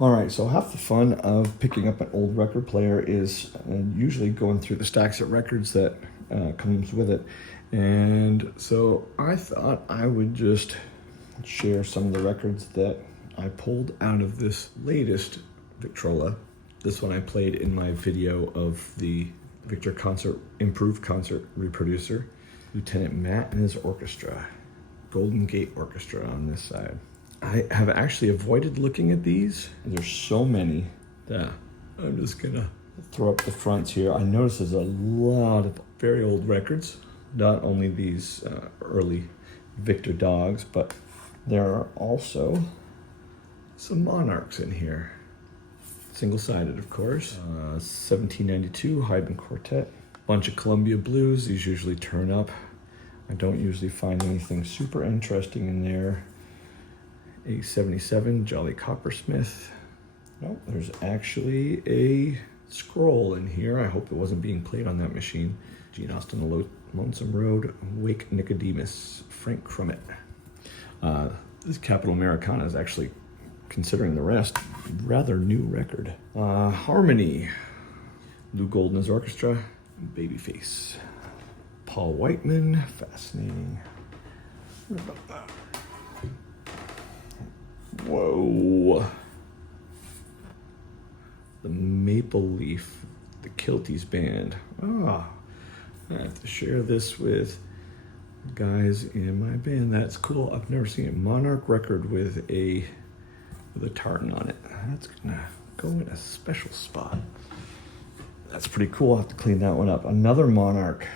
All right, so half the fun of picking up an old record player is usually going through the stacks of records that comes with it. And so I thought I would just share some of the records that I pulled out of this latest Victrola. This one I played in my video of the Victor Improved Concert Reproducer. Lieutenant Matt and his orchestra. Golden Gate Orchestra on this side. I have actually avoided looking at these. There's so many that I'm just gonna throw up the fronts here. I notice there's a lot of very old records, not only these early Victor dogs, but there are also some Monarchs in here. Single-sided, of course. 1792 Haydn Quartet. Bunch of Columbia Blues. These usually turn up. I don't usually find anything super interesting in there. A 77 Jolly Coppersmith. No, there's actually a scroll in here. I hope it wasn't being played on that machine. Gene Austin, Lonesome Road, Wake Nicodemus, Frank Crummett. This Capitol Americana is actually, considering the rest, rather new record. Harmony, Lou Goldner's Orchestra, Babyface. Paul Whiteman, fascinating. What about that? Whoa. The Maple Leaf, the Kilties Band. I have to share this with guys in my band. That's cool. I've never seen a Monarch record with a tartan on it. That's gonna go in a special spot. That's pretty cool. I'll have to clean that one up. Another Monarch.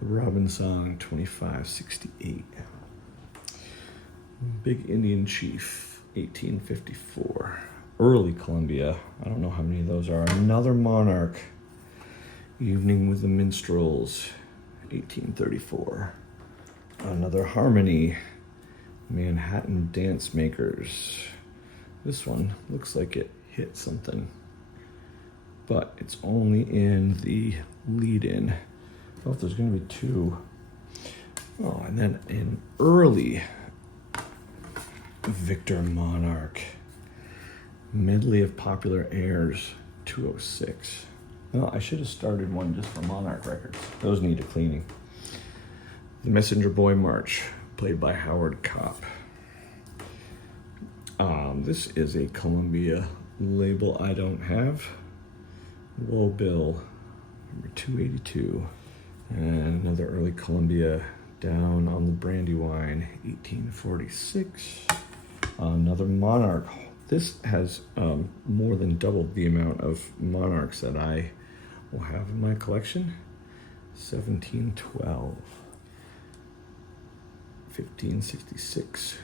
The Robin Song 2568. Big Indian Chief 1854. Early Columbia. I don't know how many of those are. Another Monarch. Evening with the Minstrels 1834. Another Harmony. Manhattan Dance Makers. This one looks like it hit something, but it's only in the lead-in. I thought there's going to be two. Oh, and then an early Victor Monarch. Medley of Popular Airs 206. Well, I should have started one just for Monarch records. Those need a cleaning. The Messenger Boy March, played by Howard Kopp. This is a Columbia label I don't have. Low Bill, number 282. And another early Columbia, Down on the Brandywine, 1846. Another Monarch. This has more than doubled the amount of Monarchs that I will have in my collection. 1712. 1566.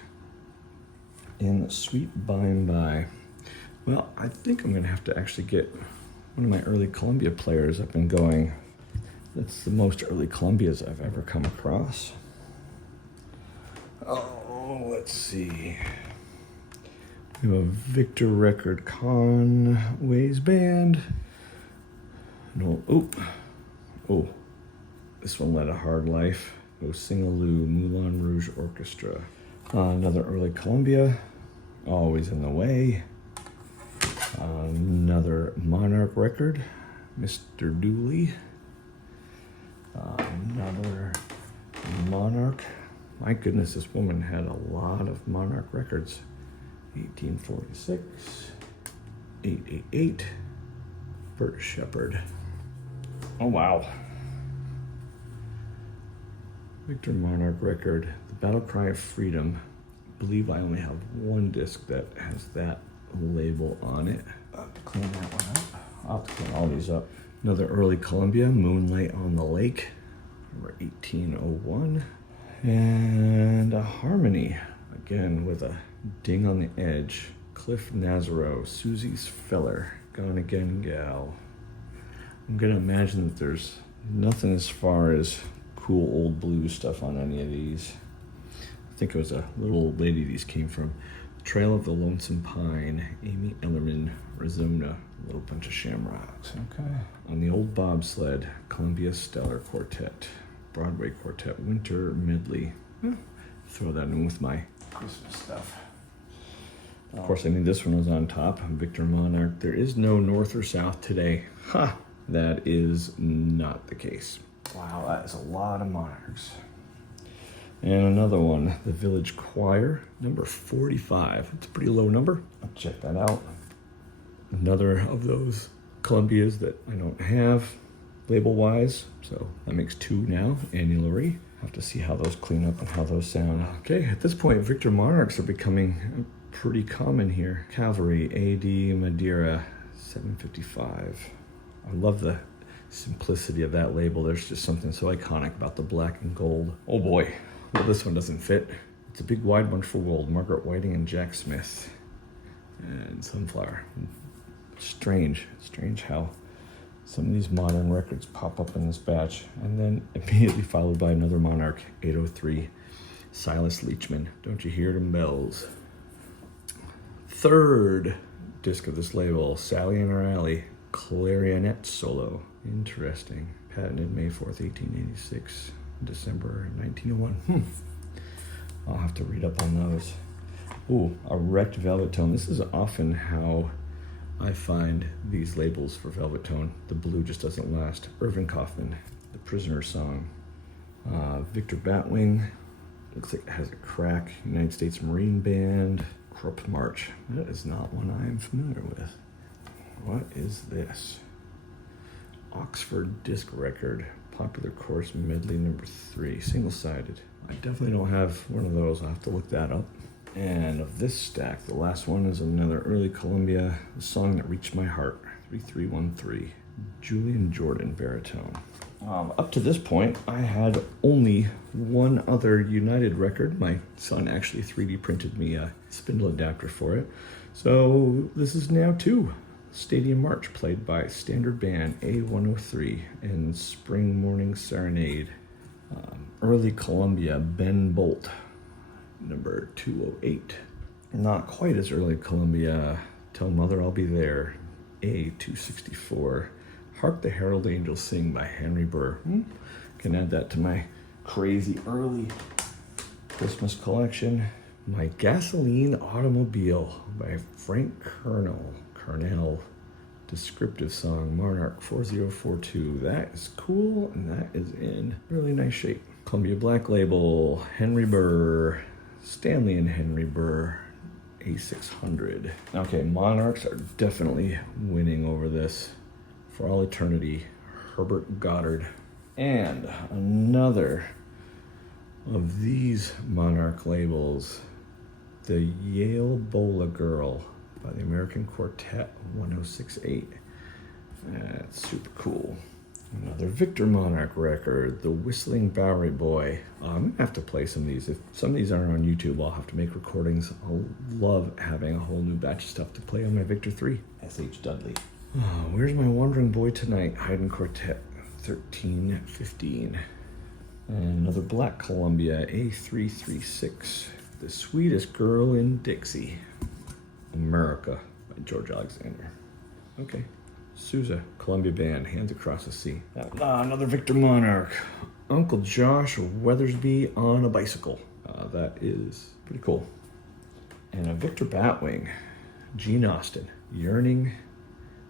In Sweet By and By. Well, I think I'm gonna have to actually get one of my early Columbia players up and going. That's the most early Columbias I've ever come across. Oh, let's see. We have a Victor record, Conway's Band. No, oh, this one led a hard life. Go Sing-A-Loo, Moulin Rouge Orchestra. Another early Columbia, Always in the Way. Another Monarch record, Mr. Dooley. Another Monarch. My goodness, this woman had a lot of Monarch records. 1846, 888, Bert Shepard. Oh, wow. Victor Monarch record, The Battle Cry of Freedom. I believe I only have one disc that has that label on it. I'll have to clean that one up. I'll have to clean all these up. Another early Columbia, Moonlight on the Lake, number 1801. And a Harmony, again with a ding on the edge. Cliff Nazaro, Susie's Feller, Gone Again Gal. I'm gonna imagine that there's nothing as far as cool old blues stuff on any of these. I think it was a little old lady these came from. Trail of the Lonesome Pine, Amy Ellerman, Arizona, a little bunch of shamrocks. Okay. On the Old Bobsled, Columbia Stellar Quartet, Broadway Quartet, Winter Medley. Throw that in with my Christmas stuff. Of course, I mean, this one was on top, Victor Monarch. There is no north or south today. Ha! That is not the case. Wow, that is a lot of Monarchs. And another one, the Village Choir, number 45. It's a pretty low number. I'll check that out. Another of those Columbias that I don't have label-wise, so that makes 2 now, annually. Have to see how those clean up and how those sound. Okay, at this point, Victor Monarchs are becoming pretty common here. Cavalry, AD Madeira, 755. I love the simplicity of that label. There's just something so iconic about the black and gold. Oh boy, well, this one doesn't fit. It's a big wide bunch for gold. Margaret Whiting and Jack Smith. And Sunflower. Strange how some of these modern records pop up in this batch, and then immediately followed by another Monarch, 803, Silas Leachman. Don't you hear them bells? Third disc of this label, Sally in Our Alley, Clarionet Solo. Interesting. Patented May 4th, 1886, December 1901. I'll have to read up on those. Ooh, a wrecked velvet tone. This is often how I find these labels for velvet tone. The blue just doesn't last. Irving Kaufman, The Prisoner Song. Victor Batwing, looks like it has a crack. United States Marine Band. Krupp March. That is not one I am familiar with. What is this? Oxford Disc Record, Popular Course Medley number 3, single-sided. I definitely don't have one of those. I'll have to look that up. And of this stack, the last one is another early Columbia, The Song That Reached My Heart, 3313, Julian Jordan baritone. Up to this point, I had only one other United record. My son actually 3D printed me a spindle adapter for it. So this is now 2. Stadium March, played by Standard Band A103 and Spring Morning Serenade. Early Columbia, Ben Bolt, number 208. Not quite as early Columbia, Tell Mother I'll Be There, A264. Hark the Herald Angels Sing by Henry Burr. Can add that to my crazy early Christmas collection. My Gasoline Automobile by Frank Carnell. Descriptive song, Monarch 4042. That is cool, and that is in really nice shape. Columbia Black Label, Henry Burr, Stanley and Henry Burr, A600. Okay, Monarchs are definitely winning over this for all eternity. Herbert Goddard. And another of these Monarch labels, the Yale Bola Girl by the American Quartet, 1068. That's super cool. Another Victor Monarch record, The Whistling Bowery Boy. I'm gonna have to play some of these. If some of these aren't on YouTube, I'll have to make recordings. I'll love having a whole new batch of stuff to play on my Victor 3. S.H. Dudley. Oh, Where's My Wandering Boy Tonight? Haydn Quartet, 1315. And another Black Columbia, A336. The Sweetest Girl in Dixie. America by George Alexander. Okay. Sousa, Columbia Band, Hands Across the Sea. Another Victor Monarch. Uncle Josh Weathersby on a Bicycle. That is pretty cool. And a Victor Batwing, Gene Austin, Yearning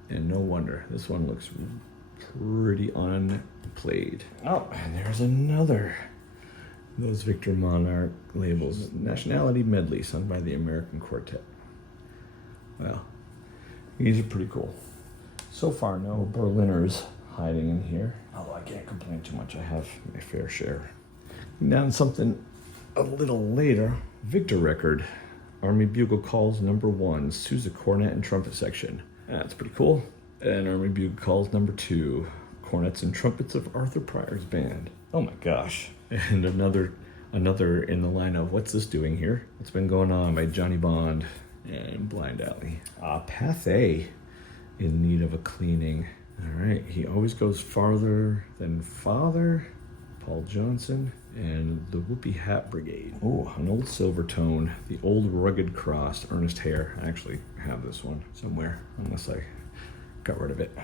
and No Wonder. This one looks pretty unplayed. Oh, and there's another. Those Victor Monarch labels. Nationality Medley, sung by the American Quartet. Well, these are pretty cool. So far, no Berliners hiding in here. Although I can't complain too much. I have my fair share. Down something a little later. Victor record. Army Bugle Calls number 1. Sousa Cornet and Trumpet section. That's pretty cool. And Army Bugle Calls number 2. Cornets and Trumpets of Arthur Pryor's band. Oh my gosh. And another in the line of What's This Doing Here? What's Been Going On by Johnny Bond and Blind Alley. Pathé, In Need of a Cleaning. All right, He Always Goes Farther Than Father, Paul Johnson, and the Whoopie Hat Brigade. Oh, an old silver tone, The Old Rugged Cross, Ernest Hare. I actually have this one somewhere, unless I got rid of it.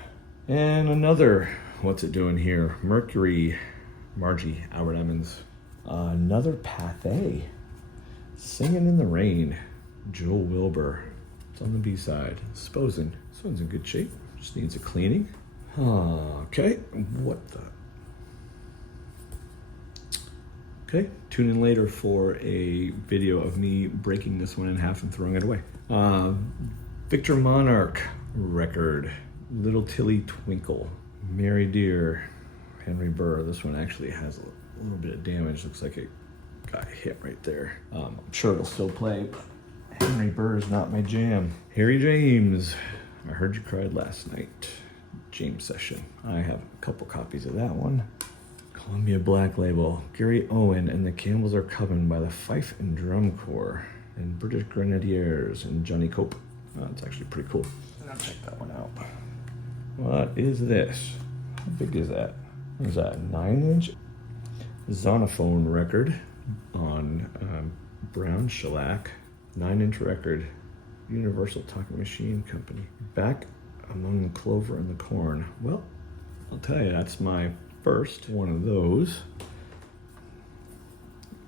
And another, What's It Doing Here? Mercury, Margie, Albert Emmons. Another Pathé, Singing in the Rain. Joe Wilbur. It's on the B side. Supposing. This one's in good shape. Just needs a cleaning. Okay, what the? Okay, tune in later for a video of me breaking this one in half and throwing it away. Victor Monarch record. Little Tilly Twinkle. Mary Dear. Henry Burr. This one actually has a little bit of damage. Looks like it got hit right there. I'm sure it'll still play, but Henry Burr is not my jam. Harry James. I Heard You Cried Last Night. James session. I have a couple copies of that one. Columbia Black Label. Gary Owen and the Campbells Are Comin' by the Fife and Drum Corps and British Grenadiers and Johnny Cope. It's actually pretty cool. I'll check that one out. What is this? How big is that? What is that, 9-inch? Zon-O-Phone record on brown shellac. 9-inch record. Universal Talking Machine Company. Back Among the Clover and the Corn. Well, I'll tell you, that's my first one of those.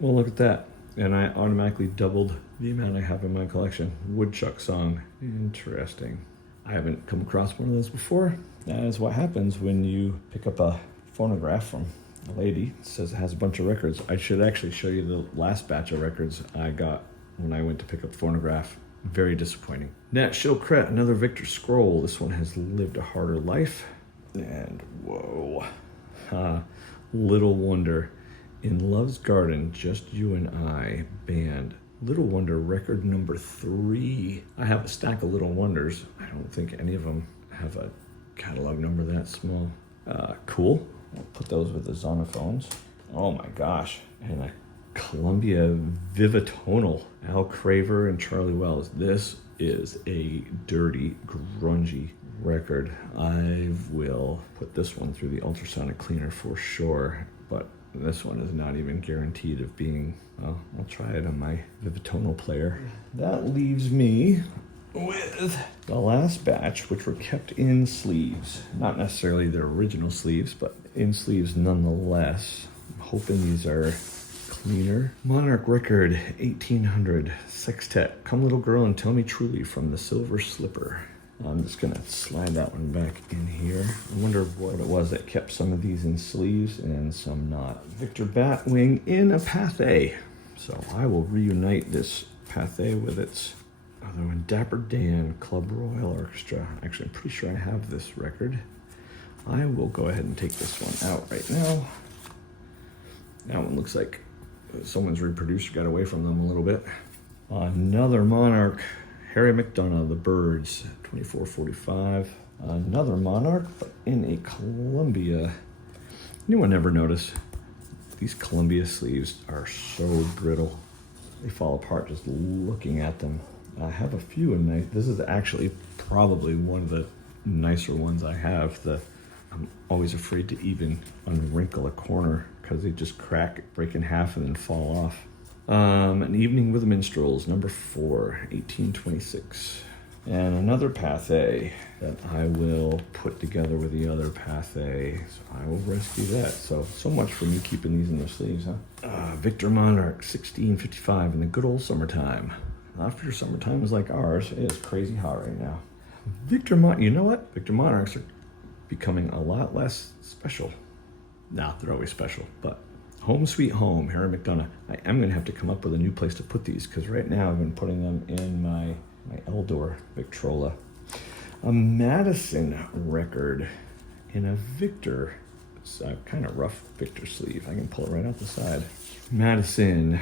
Well, look at that. And I automatically doubled the amount I have in my collection. Woodchuck song. Interesting. I haven't come across one of those before. That is what happens when you pick up a phonograph from a lady. It says it has a bunch of records. I should actually show you the last batch of records I got when I went to pick up phonograph. Very disappointing. Nat Shilkret, another Victor Scroll. This one has Lived a Harder Life. And whoa. Little Wonder. In Love's Garden, Just You and I band. Little Wonder record number 3. I have a stack of Little Wonders. I don't think any of them have a catalog number that small. Cool. I'll put those with the Zon-O-Phones. Oh my gosh. And a Columbia Vivatonal. Al Craver and Charlie Wells. This is a dirty, grungy record. I will put this one through the ultrasonic cleaner for sure, but this one is not even guaranteed of being, well, I'll try it on my Vivatonal player. That leaves me with the last batch, which were kept in sleeves. Not necessarily their original sleeves, but in sleeves nonetheless. I'm hoping these are cleaner. Monarch record 1800 sextet. Come Little Girl and Tell Me Truly from the Silver Slipper. I'm just gonna slide that one back in here. I wonder what it was that kept some of these in sleeves and some not. Victor Batwing in a Pathé. So I will reunite this Pathé with its other one, Dapper Dan Club Royal Orchestra. Actually, I'm pretty sure I have this record. I will go ahead and take this one out right now. That one looks like someone's reproducer got away from them a little bit. Another Monarch, Harry McDonough, The Birds, 2445. Another Monarch, but in a Columbia. Anyone ever notice these Columbia sleeves are so brittle? They fall apart just looking at them. I have a few in this is actually probably one of the nicer ones I have. I'm always afraid to even unwrinkle a corner because they just crack, break in half, and then fall off. An Evening with the Minstrels, number 4, 1826. And another Pathé that I will put together with the other Pathé. So I will rescue that. So much for me keeping these in their sleeves, huh? Victor Monarch, 1655, in the good old summertime. After summertime is like ours, it is crazy hot right now. You know what? Victor Monarchs are becoming a lot less special. Nah, they're always special, but Home Sweet Home, Harry McDonough. I am going to have to come up with a new place to put these because right now I've been putting them in my Eldor Victrola. A Madison record in a Victor. It's a kind of rough Victor sleeve. I can pull it right out the side. Madison,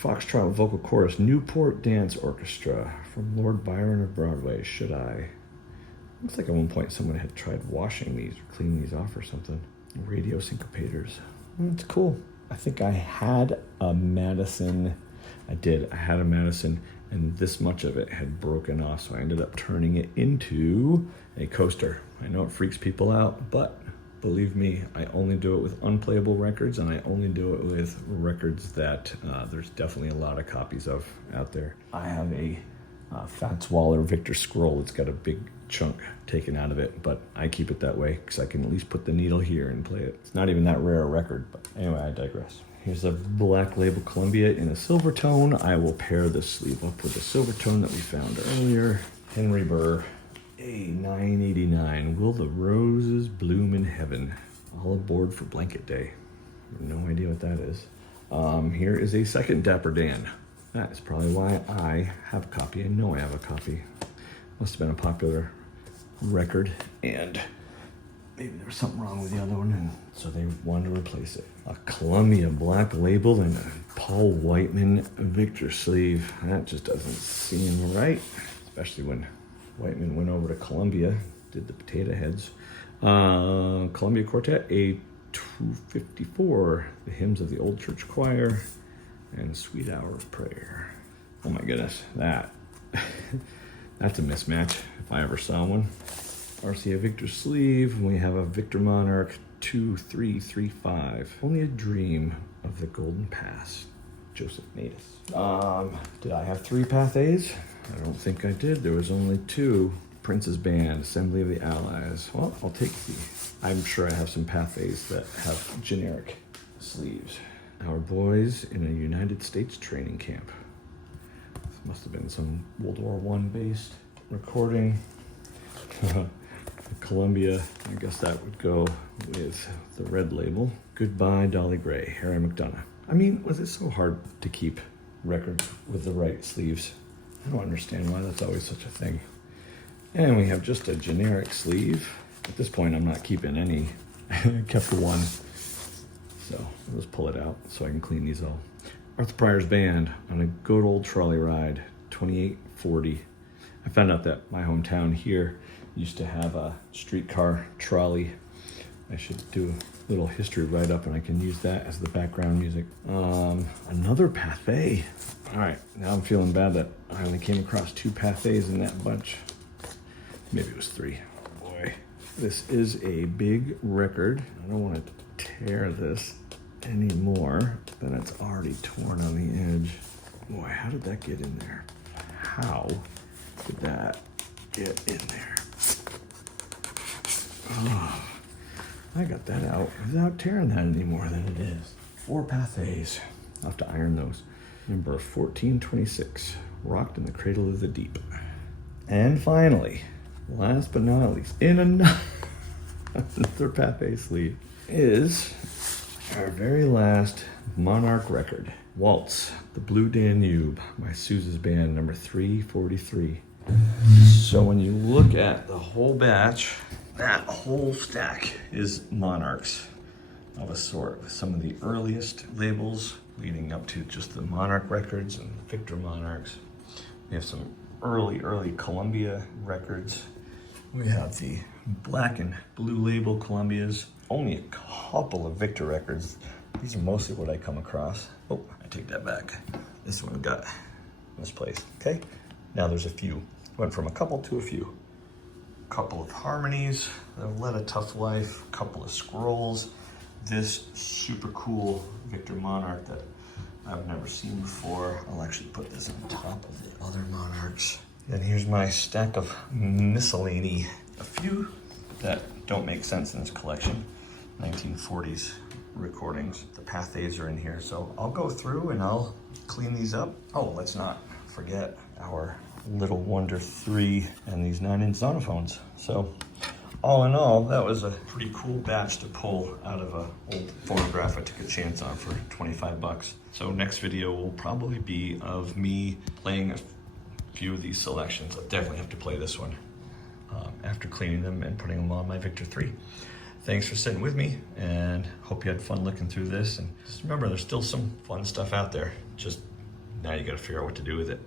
Foxtrot Vocal Chorus, Newport Dance Orchestra from Lord Byron of Broadway. Should I? Looks like at one point someone had tried washing these or cleaning these off or something. Radio syncopators. That's cool. I think I had a Madison. I did. I had a Madison, and this much of it had broken off, so I ended up turning it into a coaster. I know it freaks people out, but believe me, I only do it with unplayable records, and I only do it with records that there's definitely a lot of copies of out there. I have a Fats Waller Victor Scroll. It's got a big chunk taken out of it, but I keep it that way because I can at least put the needle here and play it. It's not even that rare a record, but anyway, I digress. Here's a black label Columbia in a silver tone. I will pair this sleeve up with the silver tone that we found earlier. Henry Burr, a 989. Will the roses bloom in heaven? All aboard for blanket day. No idea what that is. Here is a second Dapper Dan. That is probably why I have a copy. I know I have a copy. Must have been a popular record, and maybe there was something wrong with the other one, and so they wanted to replace it. A Columbia black label and a Paul Whiteman Victor sleeve. That just doesn't seem right, especially when Whiteman went over to Columbia, did the Potato Heads. Columbia Quartet, a 254, the hymns of the Old Church Choir, and Sweet Hour of Prayer. Oh my goodness, that's a mismatch if I ever saw one. RCA Victor sleeve, and we have a Victor Monarch 2335. Only a dream of the Golden Pass. Joseph Natus. Did I have 3 Path A's? I don't think I did. There was only 2. Prince's Band, Assembly of the Allies. Well, I'll take I'm sure I have some Path A's that have generic sleeves. Our boys in a United States training camp. This must have been some World War I based recording. Columbia, I guess that would go with the red label. Goodbye, Dolly Gray, Harry McDonough. I mean, was it so hard to keep records with the right sleeves? I don't understand why that's always such a thing. And we have just a generic sleeve. At this point, I'm not keeping any. I kept one. So I'll just pull it out so I can clean these all. Arthur Pryor's Band on a good old trolley ride, 2840. I found out that my hometown here used to have a streetcar trolley. I should do a little history write-up, and I can use that as the background music. Another Path A. All right, now I'm feeling bad that I only came across 2 Path A's in that bunch. Maybe it was 3. Boy, this is a big record. I don't want to tear this anymore than it's already torn on the edge. Boy, how did that get in there? How did that get in there? Oh, I got that out without tearing that any more than it is. 4 Path A's. I'll have to iron those. Number 1426, Rocked in the Cradle of the Deep. And finally, last but not least, in another Path A sleeve, is our very last Monarch record, Waltz, the Blue Danube by Sousa's Band, number 343. So when you look at the whole batch, that whole stack is Monarchs of a sort, with some of the earliest labels leading up to just the Monarch records and Victor Monarchs. We have some early Columbia records. We have the black and blue label Columbias. Only a couple of Victor records. These are mostly what I come across. Oh, I take that back. This one got misplaced, okay? Now there's a few. Went from a couple to a few. Couple of harmonies that have led a tough life, couple of scrolls. This super cool Victor Monarch that I've never seen before. I'll actually put this on top of the other Monarchs. And here's my stack of Miscellaneous. A few that don't make sense in this collection. 1940s recordings. The Path A's are in here, so I'll go through and I'll clean these up. Oh, let's not forget our Little Wonder 3 and these 9-inch Zon-O-Phones. So all in all, that was a pretty cool batch to pull out of an old phonograph I took a chance on for 25 bucks. So next video will probably be of me playing a few of these selections. I'll definitely have to play this one after cleaning them and putting them on my Victor 3. Thanks for sitting with me, and hope you had fun looking through this. And just remember, there's still some fun stuff out there. Just now you gotta figure out what to do with it.